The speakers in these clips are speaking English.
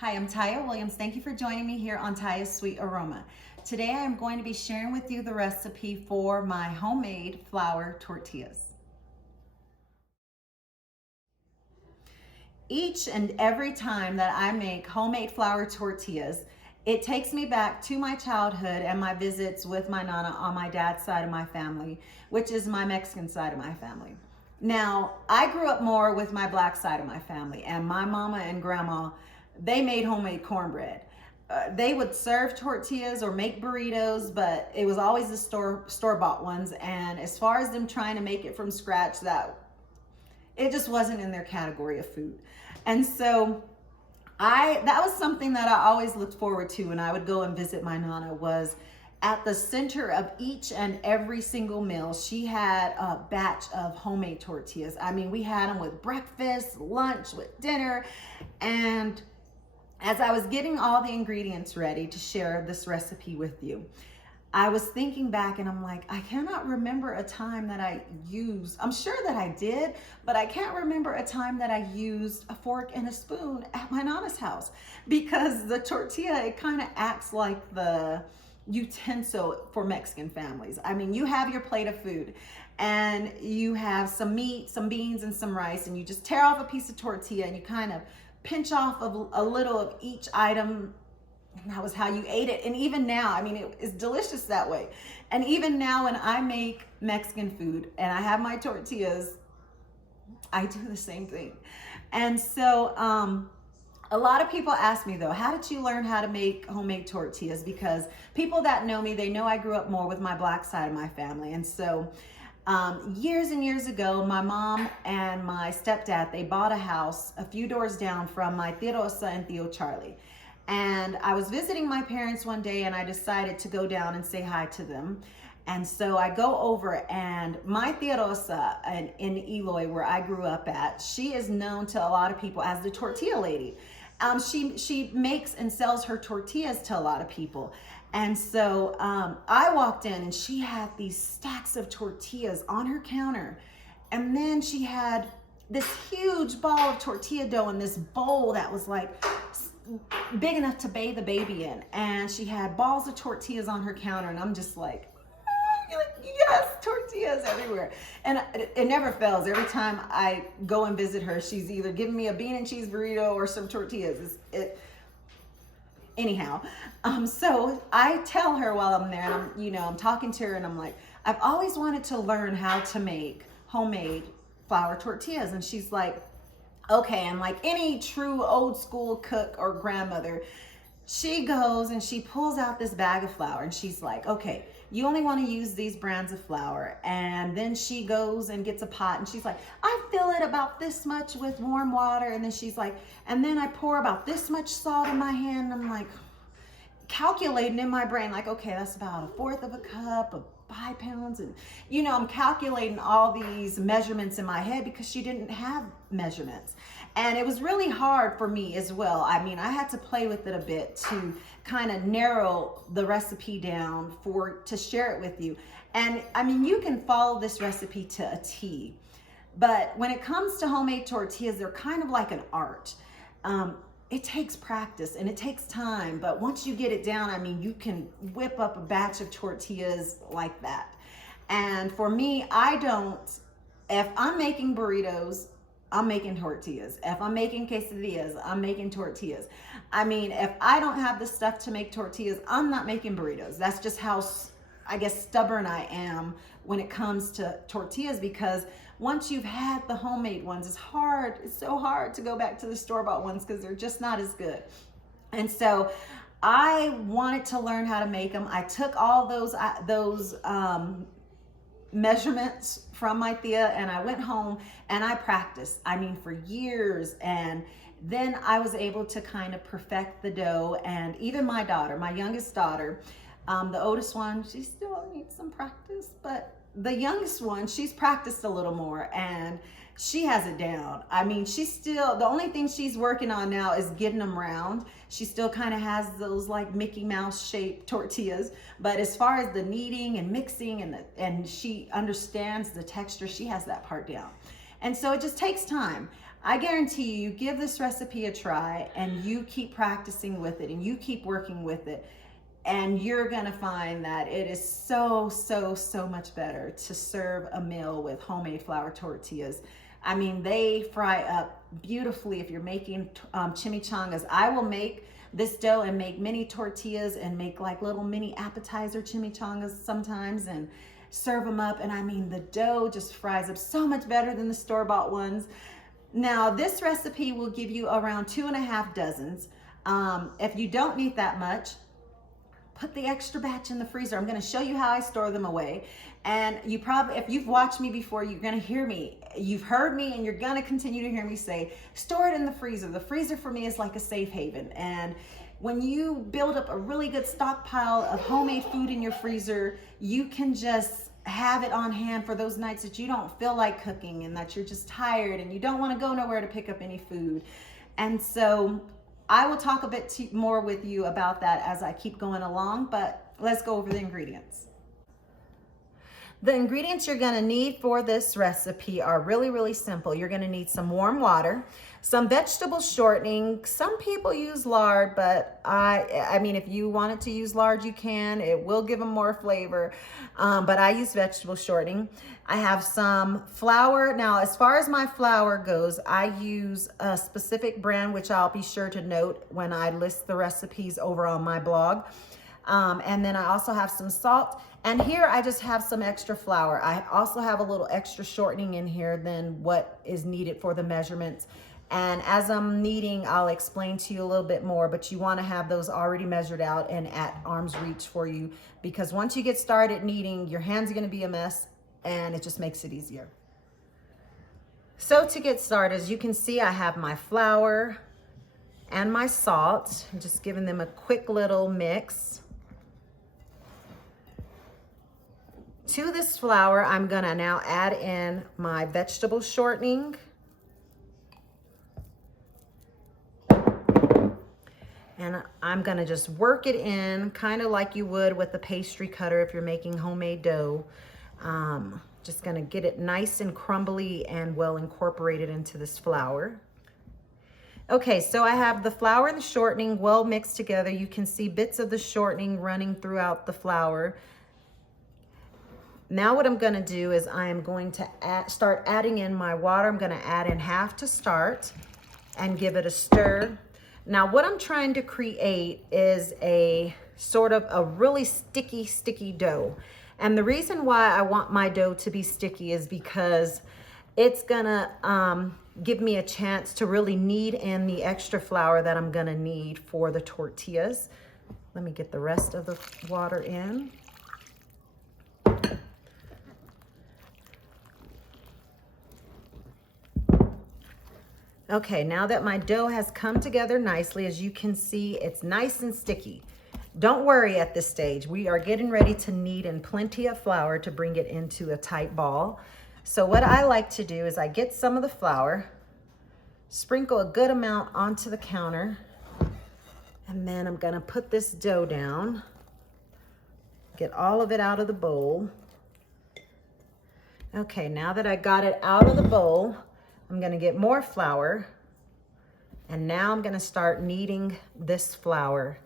Hi, I'm Taya Williams. Thank you for joining me here on Taya's Sweet Aroma. Today I am going to be sharing with you the recipe for my homemade flour tortillas. Each and every time that I make homemade flour tortillas, it takes me back to my childhood and my visits with my Nana on my dad's side of my family, which is my Mexican side of my family. Now, I grew up more with my black side of my family, and my mama and grandma, they made homemade cornbread. They would serve tortillas or make burritos, but it was always the store-bought ones. And as far as them trying to make it from scratch, it just wasn't in their category of food. And so that was something that I always looked forward to when I would go and visit my Nana. Was at the center of each and every single meal, she had a batch of homemade tortillas. I mean, we had them with breakfast, lunch, with dinner. And as I was getting all the ingredients ready to share this recipe with you, I was thinking back and I'm like, I cannot remember a time that I used, I'm sure that I did, but I can't remember a time that I used a fork and a spoon at my Nana's house, because the tortilla, it kind of acts like the utensil for Mexican families. I mean, you have your plate of food and you have some meat, some beans, and some rice, and you just tear off a piece of tortilla and you kind of pinch off of a little of each item. And that was how you ate it. And even now, I mean, it is delicious that way. And even now when I make Mexican food and I have my tortillas, I do the same thing. And so a lot of people ask me though, how did you learn how to make homemade tortillas? Because people that know me, they know I grew up more with my black side of my family. And so years and years ago, my mom and my stepdad, they bought a house a few doors down from my Tia Rosa and Tío Charlie. And I was visiting my parents one day and I decided to go down and say hi to them. And so I go over, and my Tia Rosa in Eloy, where I grew up at, she is known to a lot of people as the tortilla lady. She makes and sells her tortillas to a lot of people. And so I walked in and she had these stacks of tortillas on her counter. And then she had this huge ball of tortilla dough in this bowl that was like big enough to bathe the baby in. And she had balls of tortillas on her counter, and I'm just like, yes, tortillas everywhere. And it never fails. Every time I go and visit her, she's either giving me a bean and cheese burrito or some tortillas. Anyhow, so I tell her while I'm there, and I'm talking to her, and I'm like, I've always wanted to learn how to make homemade flour tortillas. And she's like, okay. And like any true old school cook or grandmother, she goes and she pulls out this bag of flour and she's like, okay, you only want to use these brands of flour. And then she goes and gets a pot and she's like, I fill it about this much with warm water. And then she's like, and then I pour about this much salt in my hand. And I'm like, calculating in my brain, like, okay, that's about 1/4 of a cup of 5 pounds. And I'm calculating all these measurements in my head because she didn't have measurements. And it was really hard for me as well. I mean, I had to play with it a bit to kind of narrow the recipe down to share it with you. And I mean, you can follow this recipe to a T, but when it comes to homemade tortillas, they're kind of like an art. It takes practice and it takes time, but once you get it down, I mean, you can whip up a batch of tortillas like that. And for me, if I'm making burritos, I'm making tortillas. If I'm making quesadillas, I'm making tortillas. I mean, if I don't have the stuff to make tortillas, I'm not making burritos. That's just how, I guess, stubborn I am when it comes to tortillas, because once you've had the homemade ones, it's so hard to go back to the store-bought ones because they're just not as good. And so I wanted to learn how to make them. I took all those measurements from my Tia, and I went home and I practiced, I mean, for years. And then I was able to kind of perfect the dough. And even my daughter, my youngest daughter, the oldest one, she still needs some practice, but the youngest one, she's practiced a little more and she has it down. I mean, the only thing she's working on now is getting them round. She still kind of has those like Mickey Mouse shaped tortillas, but as far as the kneading and mixing and she understands the texture, she has that part down. And so it just takes time. I guarantee you give this recipe a try and you keep practicing with it and you keep working with it, and you're gonna find that it is so much better to serve a meal with homemade flour tortillas. I mean, they fry up beautifully if you're making chimichangas. I will make this dough and make mini tortillas and make like little mini appetizer chimichangas sometimes and serve them up. And I mean, the dough just fries up so much better than the store-bought ones. Now, this recipe will give you around 2.5 dozens. If you don't need that much, put the extra batch in the freezer. I'm gonna show you how I store them away. And you probably, if you've watched me before, you're gonna hear me. You've heard me and you're gonna continue to hear me say, store it in the freezer. The freezer for me is like a safe haven. And when you build up a really good stockpile of homemade food in your freezer, you can just have it on hand for those nights that you don't feel like cooking and that you're just tired and you don't wanna go nowhere to pick up any food. And so I will talk a bit more with you about that as I keep going along, but let's go over the ingredients. The ingredients you're gonna need for this recipe are really simple. You're gonna need some warm water, some vegetable shortening. Some people use lard, but I mean, if you wanted to use lard, you can. It will give them more flavor, but I use vegetable shortening. I have some flour. Now, as far as my flour goes, I use a specific brand, which I'll be sure to note when I list the recipes over on my blog. And then I also have some salt. And here I just have some extra flour. I also have a little extra shortening in here than what is needed for the measurements. And as I'm kneading, I'll explain to you a little bit more, but you want to have those already measured out and at arm's reach for you, because once you get started kneading, your hands are going to be a mess and it just makes it easier. So to get started, as you can see, I have my flour and my salt. I'm just giving them a quick little mix. To this flour, I'm gonna now add in my vegetable shortening. And I'm gonna just work it in, kind of like you would with a pastry cutter if you're making homemade dough. Just gonna get it nice and crumbly and well incorporated into this flour. Okay, so I have the flour and the shortening well mixed together. You can see bits of the shortening running throughout the flour. Now what I'm gonna do is I am going to start adding in my water. I'm gonna add in half to start and give it a stir. Now what I'm trying to create is a sort of a really sticky dough. And the reason why I want my dough to be sticky is because it's gonna give me a chance to really knead in the extra flour that I'm gonna need for the tortillas. Let me get the rest of the water in. Okay, now that my dough has come together nicely, as you can see, it's nice and sticky. Don't worry at this stage. We are getting ready to knead in plenty of flour to bring it into a tight ball. So what I like to do is I get some of the flour, sprinkle a good amount onto the counter, and then I'm gonna put this dough down, get all of it out of the bowl. Okay, now that I got it out of the bowl, I'm gonna get more flour, and now I'm gonna start kneading this flour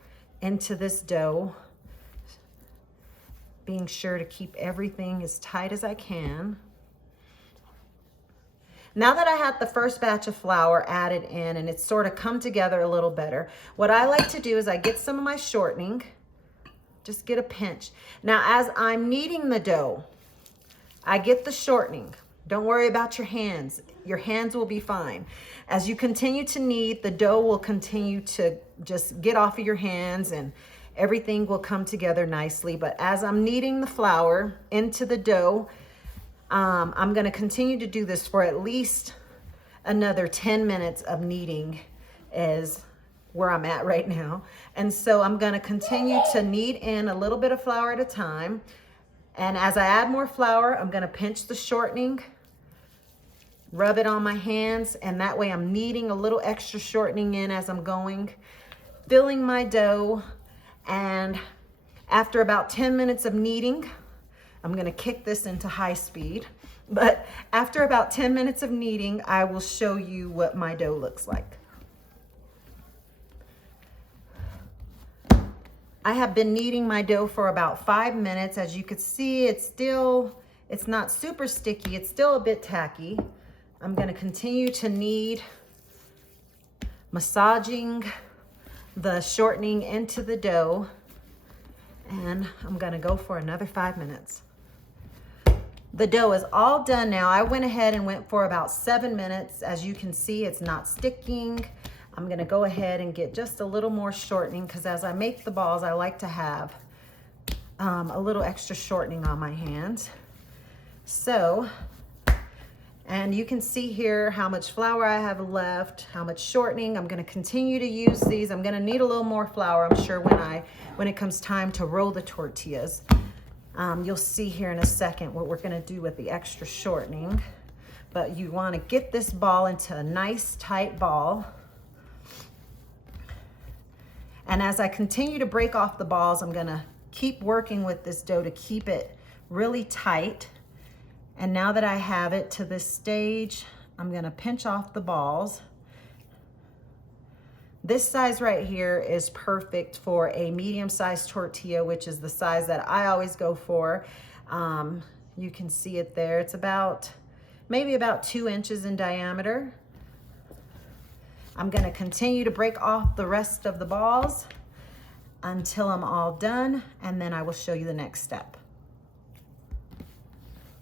into this dough, being sure to keep everything as tight as I can. Now that I had the first batch of flour added in and it's sort of come together a little better, what I like to do is I get some of my shortening, just get a pinch. Now as I'm kneading the dough, I get the shortening. Don't worry about your hands. Your hands will be fine. As you continue to knead, the dough will continue to just get off of your hands and everything will come together nicely. But as I'm kneading the flour into the dough, I'm gonna continue to do this for at least another 10 minutes of kneading is where I'm at right now. And so I'm gonna continue to knead in a little bit of flour at a time. And as I add more flour, I'm gonna pinch the shortening, rub it on my hands, and that way I'm kneading a little extra shortening in as I'm going, filling my dough. And after about 10 minutes of kneading, I'm gonna kick this into high speed. But after about 10 minutes of kneading, I will show you what my dough looks like. I have been kneading my dough for about 5 minutes. As you can see, it's not super sticky. It's still a bit tacky. I'm gonna continue to knead, massaging the shortening into the dough, and I'm gonna go for another 5 minutes. The dough is all done now. I went ahead and went for about 7 minutes. As you can see, it's not sticking. I'm gonna go ahead and get just a little more shortening, because as I make the balls, I like to have a little extra shortening on my hands. So, and you can see here how much flour I have left, how much shortening. I'm gonna continue to use these. I'm gonna need a little more flour, I'm sure, when it comes time to roll the tortillas. You'll see here in a second what we're gonna do with the extra shortening. But you wanna get this ball into a nice tight ball. And as I continue to break off the balls, I'm gonna keep working with this dough to keep it really tight. And now that I have it to this stage, I'm gonna pinch off the balls. This size right here is perfect for a medium-sized tortilla, which is the size that I always go for. You can see it there. It's maybe about 2 inches in diameter. I'm gonna continue to break off the rest of the balls until I'm all done, and then I will show you the next step.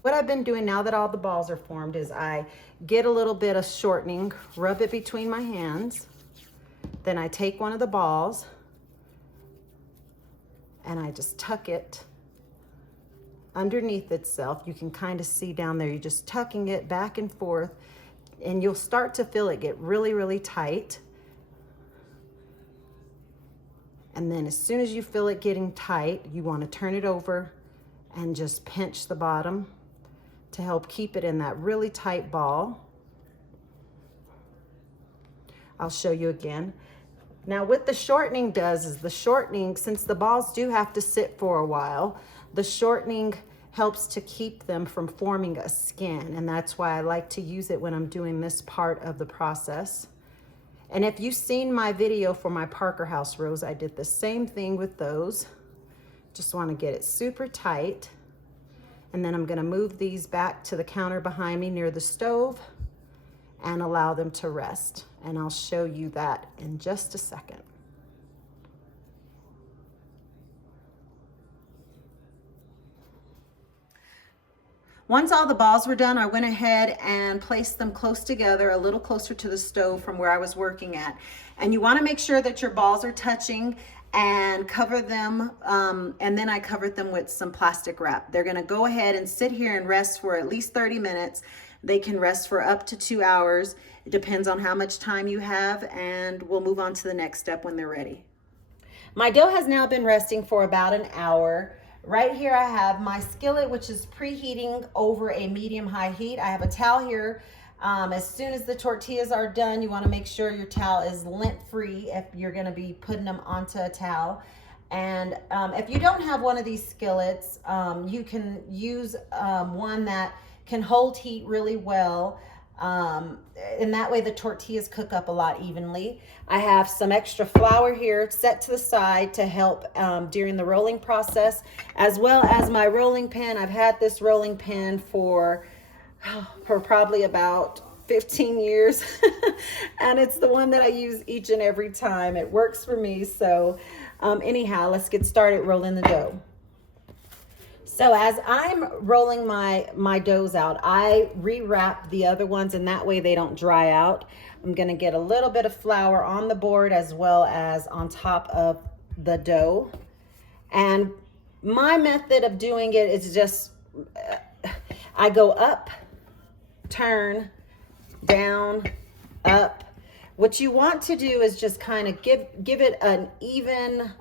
What I've been doing now that all the balls are formed is I get a little bit of shortening, rub it between my hands, then I take one of the balls and I just tuck it underneath itself. You can kind of see down there, you're just tucking it back and forth, and you'll start to feel it get really, really tight. And then as soon as you feel it getting tight, you want to turn it over and just pinch the bottom to help keep it in that really tight ball. I'll show you again. Now what the shortening does is since the balls do have to sit for a while, the shortening helps to keep them from forming a skin, and that's why I like to use it when I'm doing this part of the process. And if you've seen my video for my Parker House rows, I did the same thing with those. Just want to get it super tight, and then I'm going to move these back to the counter behind me near the stove and allow them to rest, and I'll show you that in just a second. Once all the balls were done, I went ahead and placed them close together, a little closer to the stove from where I was working at. And you want to make sure that your balls are touching and cover them. And then I covered them with some plastic wrap. They're going to go ahead and sit here and rest for at least 30 minutes. They can rest for up to 2 hours. It depends on how much time you have, and we'll move on to the next step when they're ready. My dough has now been resting for about an hour. Right here I have my skillet, which is preheating over a medium-high heat. I have a towel here. As soon as the tortillas are done, you want to make sure your towel is lint-free if you're going to be putting them onto a towel. And if you don't have one of these skillets, you can use one that can hold heat really well. And that way the tortillas cook up a lot evenly. I have some extra flour here set to the side to help during the rolling process, as well as my rolling pin. I've had this rolling pin for probably about 15 years and it's the one that I use each and every time. It works for me. So anyhow, let's get started rolling the dough. So as I'm rolling my doughs out, I rewrap the other ones, and that way they don't dry out. I'm gonna get a little bit of flour on the board as well as on top of the dough. And my method of doing it is just, I go up, turn, down, up. What you want to do is just kind of give it an even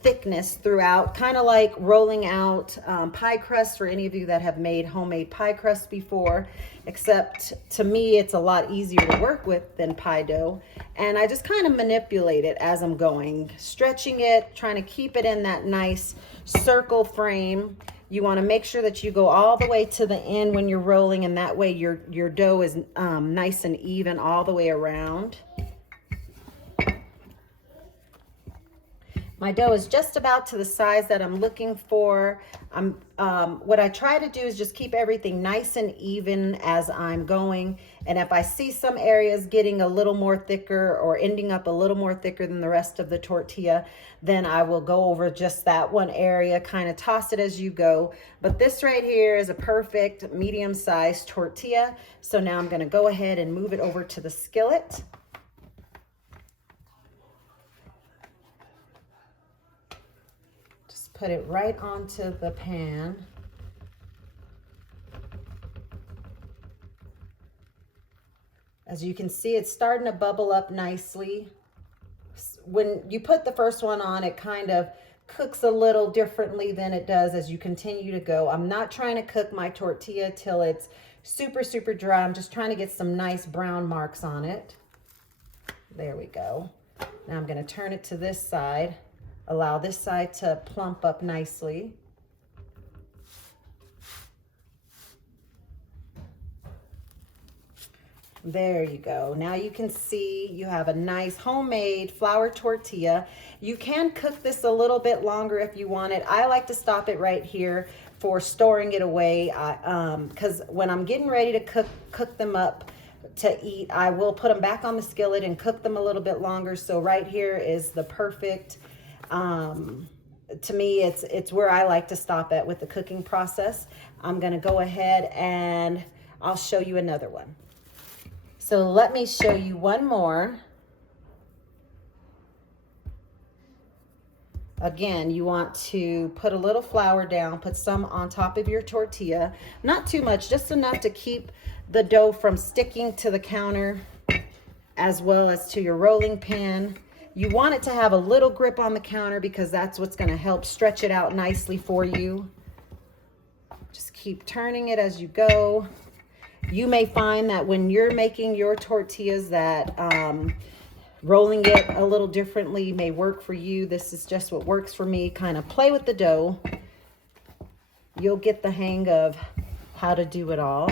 thickness throughout, kind of like rolling out pie crust for any of you that have made homemade pie crust before, except to me it's a lot easier to work with than pie dough. And I just kind of manipulate it as I'm going, stretching it, trying to keep it in that nice circle frame. You want to make sure that you go all the way to the end when you're rolling, and that way your dough is nice and even all the way around. My dough is just about to the size that I'm looking for. What I try to do is just keep everything nice and even as I'm going. And if I see some areas getting a little more thicker or ending up a little more thicker than the rest of the tortilla, then I will go over just that one area, kind of toss it as you go. But this right here is a perfect medium-sized tortilla. So now I'm going to go ahead and move it over to the skillet. Put it right onto the pan. As you can see, it's starting to bubble up nicely. When you put the first one on, it kind of cooks a little differently than it does as you continue to go. I'm not trying to cook my tortilla till it's super, super dry. I'm just trying to get some nice brown marks on it. There we go. Now I'm going to turn it to this side. Allow this side to plump up nicely. There you go. Now you can see you have a nice homemade flour tortilla. You can cook this a little bit longer if you want it. I like to stop it right here for storing it away because when I'm getting ready to cook them up to eat, I will put them back on the skillet and cook them a little bit longer. So right here is the perfect to me, it's where I like to stop at with the cooking process. I'm going to go ahead and I'll show you another one. So let me show you one more. Again, you want to put a little flour down, put some on top of your tortilla. Not too much, just enough to keep the dough from sticking to the counter as well as to your rolling pin. You want it to have a little grip on the counter because that's what's going to help stretch it out nicely for you. Just keep turning it as you go. You may find that when you're making your tortillas that rolling it a little differently may work for you. This is just what works for me. Kind of play with the dough. You'll get the hang of how to do it all.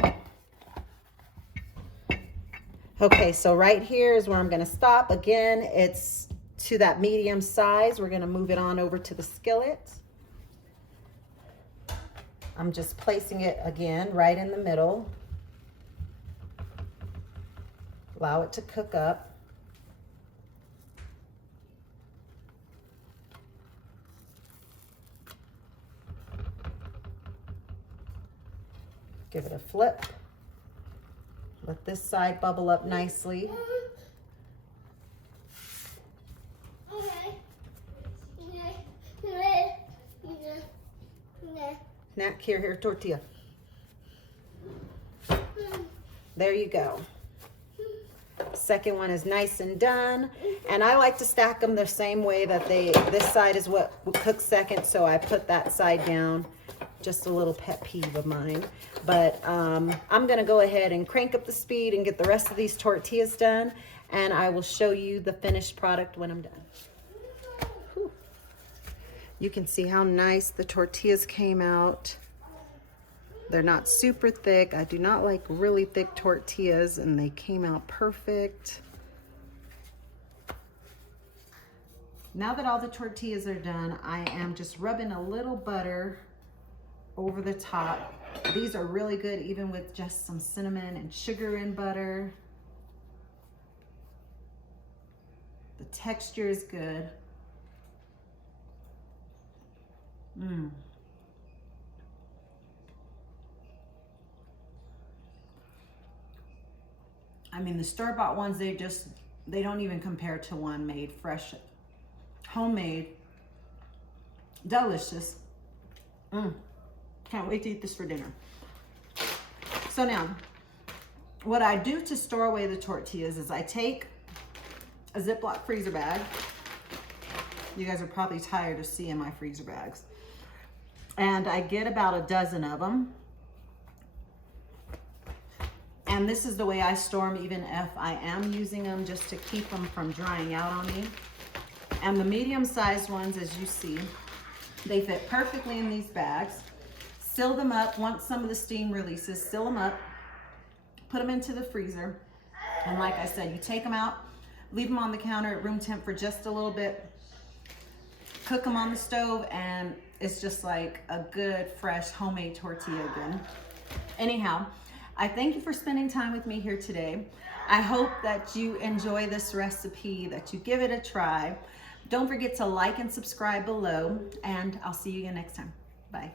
Okay, so right here is where I'm going to stop. Again, it's to that medium size. We're going to move it on over to the skillet. I'm just placing it again right in the middle. Allow it to cook up. Give it a flip. Let this side bubble up nicely. Snack, here, tortilla. There you go. Second one is nice and done. And I like to stack them the same way that this side is what cooks second, so I put that side down. Just a little pet peeve of mine. But I'm going to go ahead and crank up the speed and get the rest of these tortillas done. And I will show you the finished product when I'm done. Whew. You can see how nice the tortillas came out. They're not super thick. I do not like really thick tortillas, and they came out perfect. Now that all the tortillas are done, I am just rubbing a little butter over the top. These are really good even with just some cinnamon and sugar and butter. The texture is good. I mean, the store-bought ones, they don't even compare to one made fresh, homemade, delicious. Can't wait to eat this for dinner. So now, what I do to store away the tortillas is I take a Ziploc freezer bag. You guys are probably tired of seeing my freezer bags. And I get about a dozen of them. And this is the way I store them, even if I am using them, just to keep them from drying out on me. And the medium-sized ones, as you see, they fit perfectly in these bags. seal them up. Once some of the steam releases, seal them up, put them into the freezer. And like I said, you take them out, leave them on the counter at room temp for just a little bit, cook them on the stove, and it's just like a good, fresh, homemade tortilla again. Anyhow, I thank you for spending time with me here today. I hope that you enjoy this recipe, that you give it a try. Don't forget to like and subscribe below, and I'll see you again next time. Bye.